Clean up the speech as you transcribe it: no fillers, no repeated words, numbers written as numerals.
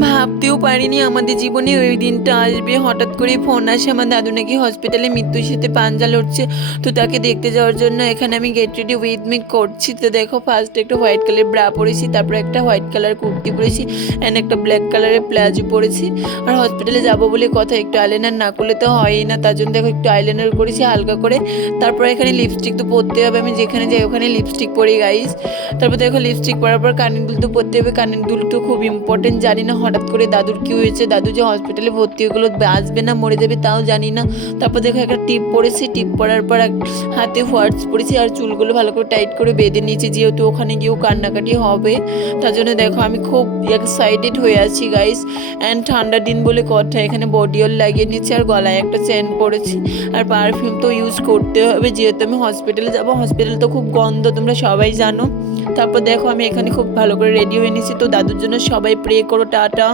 ভাবতেও পারিনি আমাদের জীবনে ওই দিনটা আসবে। হঠাৎ করে ফোন আসে আমার দাদু নাকি হসপিটালে মৃত্যুর সাথে পাঞ্জা লড়ছে। তো তাকে দেখতে যাওয়ার জন্য এখানে আমি গেট রেডি উইথ মি করছি। তো দেখো ফার্স্ট একটা হোয়াইট কালার ব্রা পরেছি, তারপরে একটা হোয়াইট কালার কুর্তি পরেছি অ্যান্ড একটা ব্ল্যাক কালারের প্লাজো পরেছি। আর হসপিটালে যাবো বলে কথা, একটু আইলাইনার না করলে তো হয়ই না, তার জন্য দেখো একটু আইলাইনার করেছি হালকা করে। তারপর এখানে লিপস্টিক তো পরতে হবে, আমি যেখানে যাই ওখানে লিপস্টিক পরি গাইস। তারপর দেখো লিপস্টিক পরার পর কানের দুল তো পরতে হবে, কানের দুল তো খুব ইম্পর্টেন্ট। জানি না হঠাৎ করে দাদুর কী হয়েছে, দাদু যে হসপিটালে ভর্তি হয়েগুলো বাঁচবে না মরে যাবে তাও জানি না। তারপর দেখো একটা টিপ পরেছি, টিপ পরার পর হাতে হোয়াটস পরেছি আর চুলগুলো ভালো করে টাইট করে বেঁধে নিয়েছি, যেহেতু ওখানে গিয়েও কান্নাকাটি হবে। তার জন্য দেখো আমি খুব এক্সাইটেড হয়ে আছি গাইস। অ্যান্ড ঠান্ডার দিন বলে কথা, এখানে বডি অয়েল লাগিয়ে নিচ্ছি আর গলায় একটা চেন পরেছি। আর পারফিউম তো ইউজ করতে হবে, যেহেতু আমি হসপিটালে যাবো। হসপিটাল তো খুব গন্ধ, তোমরা সবাই জানো। তারপর দেখো আমি এখানে খুব ভালো করে রেডি হয়ে নিয়েছি। তো দাদুর জন্য সবাই প্রে করো, টাটা।